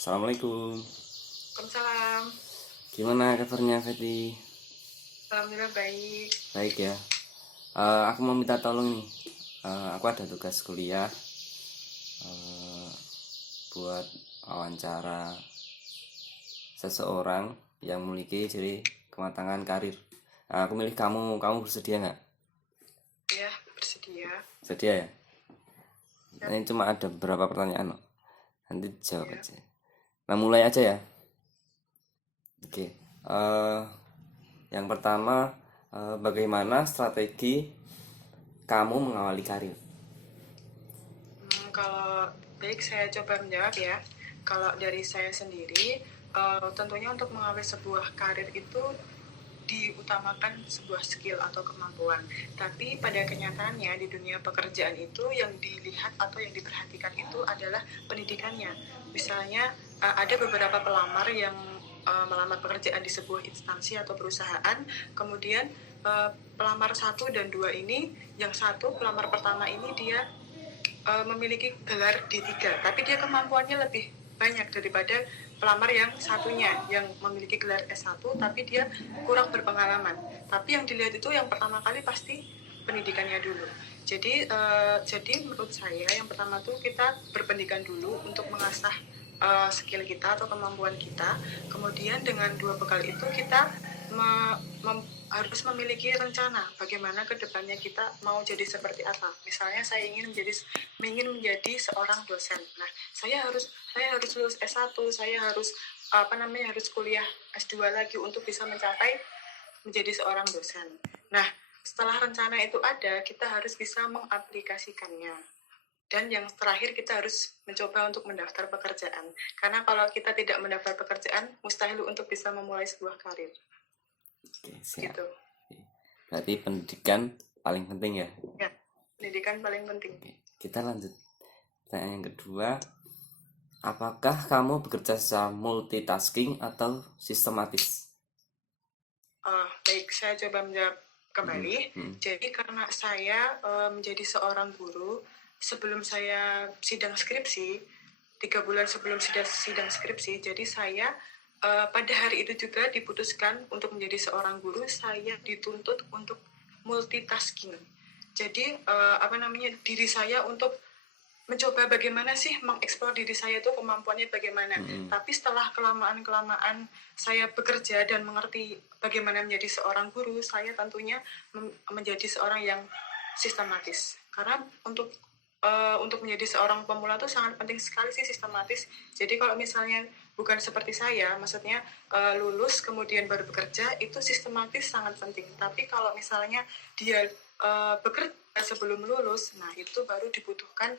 Assalamualaikum. Waalaikumsalam. Gimana kabarnya, Feti? Alhamdulillah baik. Baik ya. Aku mau minta tolong nih. Aku ada tugas kuliah eh, buat wawancara seseorang yang memiliki ciri kematangan karir. Aku milih kamu. Kamu bersedia nggak? Ya, bersedia. Sedia ya? Ya, Ini cuma ada beberapa pertanyaan loh. Nanti jawab ya. aja. Nah, mulai aja ya. Oke. Yang pertama, bagaimana strategi kamu mengawali karir? Kalau baik saya coba menjawab ya. Kalau dari saya sendiri, tentunya untuk mengawali sebuah karir itu diutamakan sebuah skill atau kemampuan. Tapi pada kenyataannya di dunia pekerjaan itu yang dilihat atau yang diperhatikan itu adalah pendidikannya. Misalnya ada beberapa pelamar yang melamar pekerjaan di sebuah instansi atau perusahaan, kemudian pelamar 1 dan 2 ini, yang satu pelamar pertama ini dia memiliki gelar D3, tapi dia kemampuannya lebih banyak daripada pelamar yang satunya yang memiliki gelar S1 tapi dia kurang berpengalaman. Tapi yang dilihat itu yang pertama kali pasti pendidikannya dulu. Jadi menurut saya yang pertama tuh kita berpendidikan dulu untuk mengasah skill kita atau kemampuan kita. Kemudian dengan dua bekal itu kita harus memiliki rencana bagaimana kedepannya kita mau jadi seperti apa. Misalnya saya ingin menjadi seorang dosen. Nah, saya harus lulus S1, saya harus harus kuliah S2 lagi untuk bisa mencapai menjadi seorang dosen. Nah, setelah rencana itu ada, kita harus bisa mengaplikasikannya. Dan yang terakhir kita harus mencoba untuk mendaftar pekerjaan. Karena kalau kita tidak mendaftar pekerjaan, mustahil untuk bisa memulai sebuah karir. Oke, siap. Gitu. Berarti pendidikan paling penting ya? Ya, pendidikan paling penting. Oke, kita lanjut. Pertanyaan yang kedua, apakah kamu bekerja secara multitasking atau sistematis? Baik, saya coba menjawab kembali. Jadi karena saya menjadi seorang guru, sebelum saya sidang skripsi, 3 bulan sebelum sidang skripsi, jadi saya pada hari itu juga diputuskan untuk menjadi seorang guru, saya dituntut untuk multitasking. Jadi diri saya untuk mencoba bagaimana sih mengeksplor diri saya itu kemampuannya bagaimana. Tapi setelah kelamaan saya bekerja dan mengerti bagaimana menjadi seorang guru, saya tentunya menjadi seorang yang sistematis. Karena untuk menjadi seorang pemula itu sangat penting sekali sih sistematis. Jadi kalau misalnya bukan seperti saya, maksudnya lulus kemudian baru bekerja, itu sistematis sangat penting. Tapi kalau misalnya dia bekerja sebelum lulus, nah itu baru dibutuhkan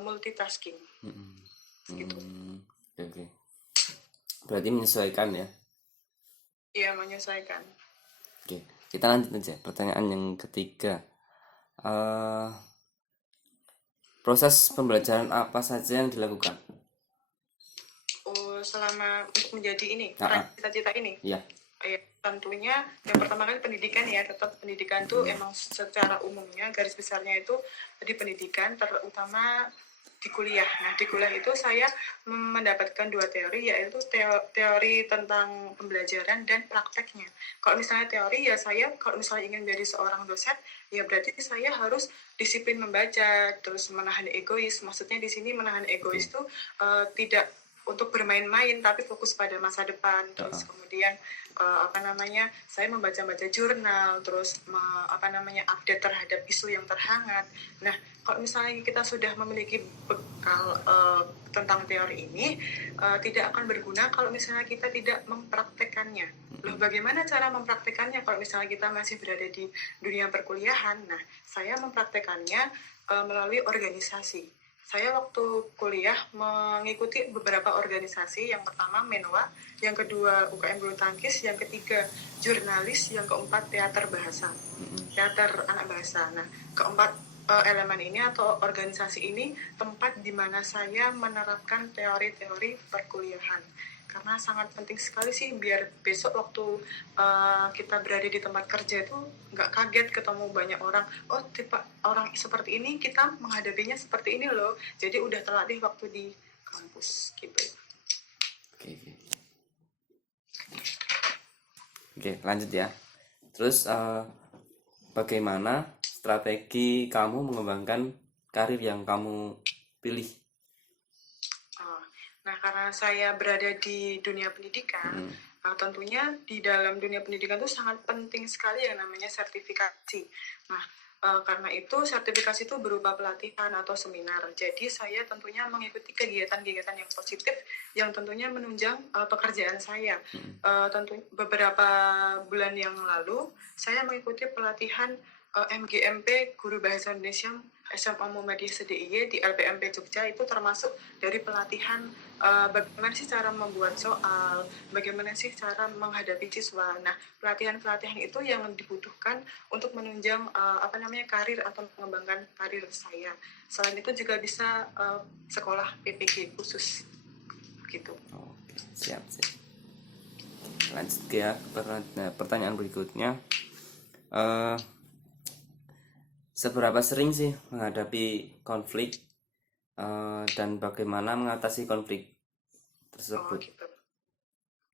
multitasking. Gitu. Oke. Berarti menyesuaikan ya? Iya, menyesuaikan. Oke, kita lanjut aja. Pertanyaan yang ketiga, proses pembelajaran apa saja yang dilakukan? Selama untuk menjadi ini, cita-cita ini. Iya. Ya, tentunya yang pertama kali pendidikan ya, tetap pendidikan tuh emang secara umumnya garis besarnya itu di pendidikan, terutama di kuliah. Nah, di kuliah itu saya mendapatkan 2 teori, yaitu teori tentang pembelajaran dan prakteknya. Kalau misalnya teori ya saya kalau misalnya ingin menjadi seorang dosen, ya berarti saya harus disiplin membaca, terus menahan egois. Maksudnya di sini menahan egois tuh tidak untuk bermain-main tapi fokus pada masa depan. Terus kemudian saya membaca-baca jurnal, terus update terhadap isu yang terhangat. Nah, kalau misalnya kita sudah memiliki bekal tentang teori ini, tidak akan berguna kalau misalnya kita tidak mempraktekannya. Loh, bagaimana cara mempraktekannya kalau misalnya kita masih berada di dunia perkuliahan? Nah, saya mempraktekannya melalui organisasi. Saya waktu kuliah mengikuti beberapa organisasi. Yang pertama Menwa, yang kedua UKM Bulu Tangkis, yang ketiga jurnalis, yang keempat teater bahasa, teater anak bahasa. Nah, keempat elemen ini atau organisasi ini tempat di mana saya menerapkan teori-teori perkuliahan. Karena sangat penting sekali sih biar besok waktu kita berada di tempat kerja itu nggak kaget ketemu banyak orang. Oh, tipe orang seperti ini kita menghadapinya seperti ini loh. Jadi udah terlatih waktu di kampus gitu. Oke, oke. Oke, lanjut ya. Terus bagaimana strategi kamu mengembangkan karir yang kamu pilih? Oh, nah, karena saya berada di dunia pendidikan, tentunya di dalam dunia pendidikan itu sangat penting sekali yang namanya sertifikasi. Nah, karena itu sertifikasi itu berupa pelatihan atau seminar. Jadi saya tentunya mengikuti kegiatan-kegiatan yang positif yang tentunya menunjang pekerjaan saya. Tentu beberapa bulan yang lalu saya mengikuti pelatihan MGMP Guru Bahasa Indonesia SMA Muhammadiyah SDIY di LPMP Jogja. Itu termasuk dari pelatihan bagaimana sih cara membuat soal, bagaimana sih cara menghadapi siswa. Nah, pelatihan-pelatihan itu yang dibutuhkan untuk menunjang karir atau mengembangkan karir saya. Selain itu juga bisa sekolah PPG khusus gitu. Oke, siap. Lanjut ya ke pertanyaan berikutnya. Seberapa sering sih menghadapi konflik dan bagaimana mengatasi konflik tersebut? Gitu.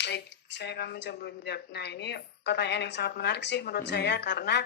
Baik, saya akan mencoba menjawab. Nah, ini pertanyaan yang sangat menarik sih menurut saya, karena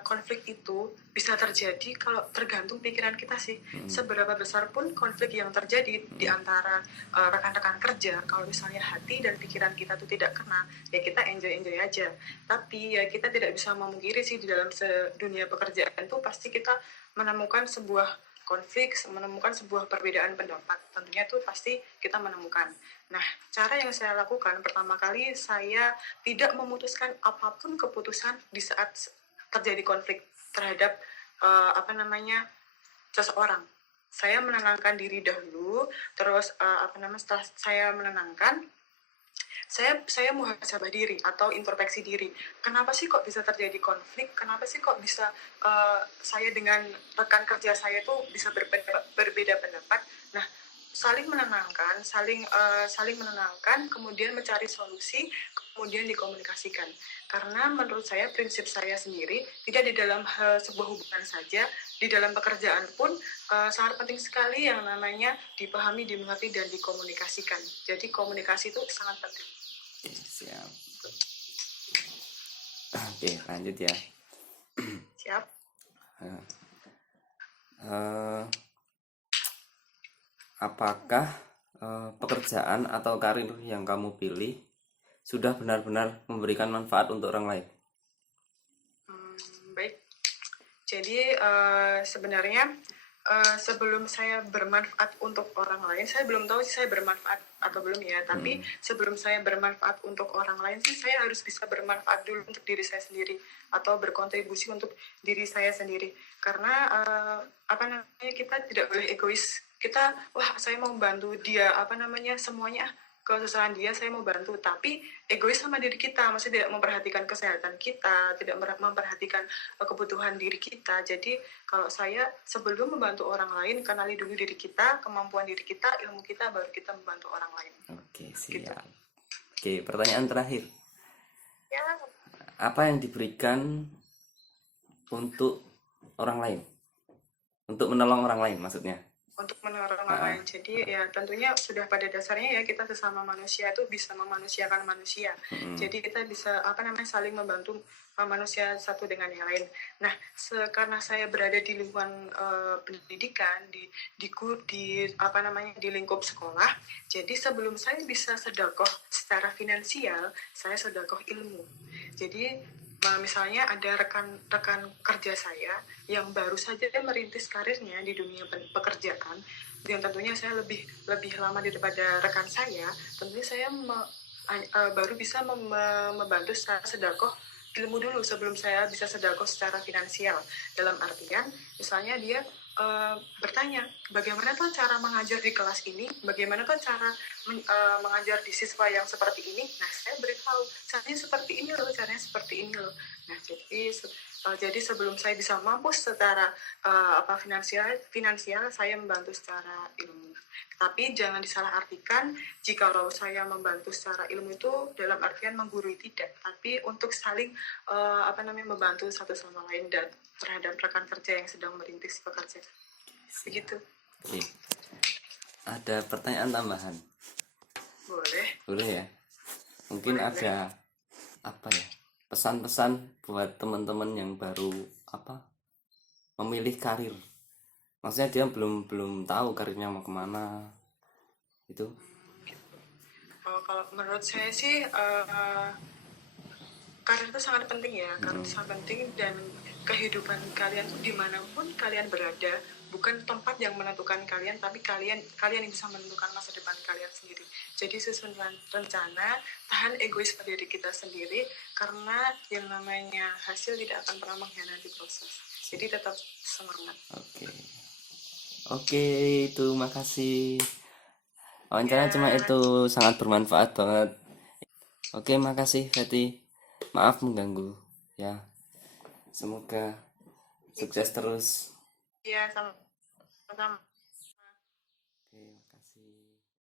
konflik itu bisa terjadi kalau tergantung pikiran kita sih. Seberapa besar pun konflik yang terjadi di antara rekan-rekan kerja, kalau misalnya hati dan pikiran kita tuh tidak kena, ya kita enjoy aja. Tapi ya kita tidak bisa memungkiri sih, di dalam dunia pekerjaan itu pasti kita menemukan sebuah konflik, menemukan sebuah perbedaan pendapat. Tentunya itu pasti kita menemukan. Nah, cara yang saya lakukan, pertama kali saya tidak memutuskan apapun keputusan di saat terjadi konflik terhadap seseorang. Saya menenangkan diri dahulu, terus setelah saya menenangkan, saya muhasabah diri atau introspeksi diri. Kenapa sih kok bisa terjadi konflik? Kenapa sih kok bisa saya dengan rekan kerja saya tuh bisa berbeda pendapat? Nah, saling menenangkan, saling menenangkan, kemudian mencari solusi, kemudian dikomunikasikan. Karena menurut saya, prinsip saya sendiri, tidak di dalam sebuah hubungan saja, di dalam pekerjaan pun sangat penting sekali yang namanya dipahami, dimengerti, dan dikomunikasikan. Jadi komunikasi itu sangat penting. Oke, siap. Oke, lanjut ya. Siap. Apakah pekerjaan atau karir yang kamu pilih sudah benar-benar memberikan manfaat untuk orang lain? Baik. Jadi sebenarnya sebelum saya bermanfaat untuk orang lain, saya belum tahu sih saya bermanfaat atau belum ya. Tapi sebelum saya bermanfaat untuk orang lain sih, saya harus bisa bermanfaat dulu untuk diri saya sendiri atau berkontribusi untuk diri saya sendiri. Karena kita tidak boleh egois. Kita, wah saya mau bantu dia, semuanya kesusahan dia saya mau bantu, tapi egois sama diri kita, maksudnya tidak memperhatikan kesehatan kita, tidak memperhatikan kebutuhan diri kita. Jadi kalau saya sebelum membantu orang lain, kenali dulu diri kita, kemampuan diri kita, ilmu kita, baru kita membantu orang lain. Oke, siap. Oke, pertanyaan terakhir. Ya. Apa yang diberikan untuk orang lain? Untuk menolong orang lain maksudnya? Untuk menolong orang lain. Jadi ya tentunya sudah pada dasarnya ya kita sesama manusia itu bisa memanusiakan manusia. Jadi kita bisa saling membantu manusia satu dengan yang lain. Nah, karena saya berada di lingkungan pendidikan, di lingkup sekolah, jadi sebelum saya bisa sedekah secara finansial, saya sedekah ilmu. Jadi misalnya ada rekan kerja saya yang baru saja merintis karirnya di dunia pekerjaan, yang tentunya saya lebih lama daripada rekan saya, tentunya saya baru bisa membantu secara sedekah ilmu dulu sebelum saya bisa sedekah secara finansial. Dalam artian, misalnya dia bertanya, bagaimana tuh cara mengajar di kelas ini, bagaimana tuh cara mengajar di siswa yang seperti ini. Nah, saya beritahu, caranya seperti ini loh, caranya seperti ini loh. Nah, jadi sebelum saya bisa mampu secara finansial, saya membantu secara ilmu. Tapi jangan disalahartikan jika saya membantu secara ilmu itu dalam artian menggurui, tidak, tapi untuk saling membantu satu sama lain dan terhadap rekan kerja yang sedang merintis pekerjaan. Begitu. Oke. Ada pertanyaan tambahan? Boleh. Boleh ya? Mungkin Boleh, boleh. ada apa ya? Pesan-pesan buat teman-teman yang baru apa? Memilih karir. Maksudnya dia belum belum tahu karirnya mau kemana. Itu. Oh, kalau menurut saya sih karir itu sangat penting ya. Karir itu sangat penting dan kehidupan kalian tuh dimanapun kalian berada, bukan tempat yang menentukan kalian, tapi kalian yang bisa menentukan masa depan kalian sendiri. Jadi susun rencana, tahan egois pada diri kita sendiri, karena yang namanya hasil tidak akan pernah mengkhianati proses. Jadi tetap semangat. Oke. Oke, itu makasih. Wawancara cuma Ya, itu sangat bermanfaat banget. Oke, makasih Feti. Maaf mengganggu ya. Semoga sukses terus. ya sama-sama. Oke, makasih.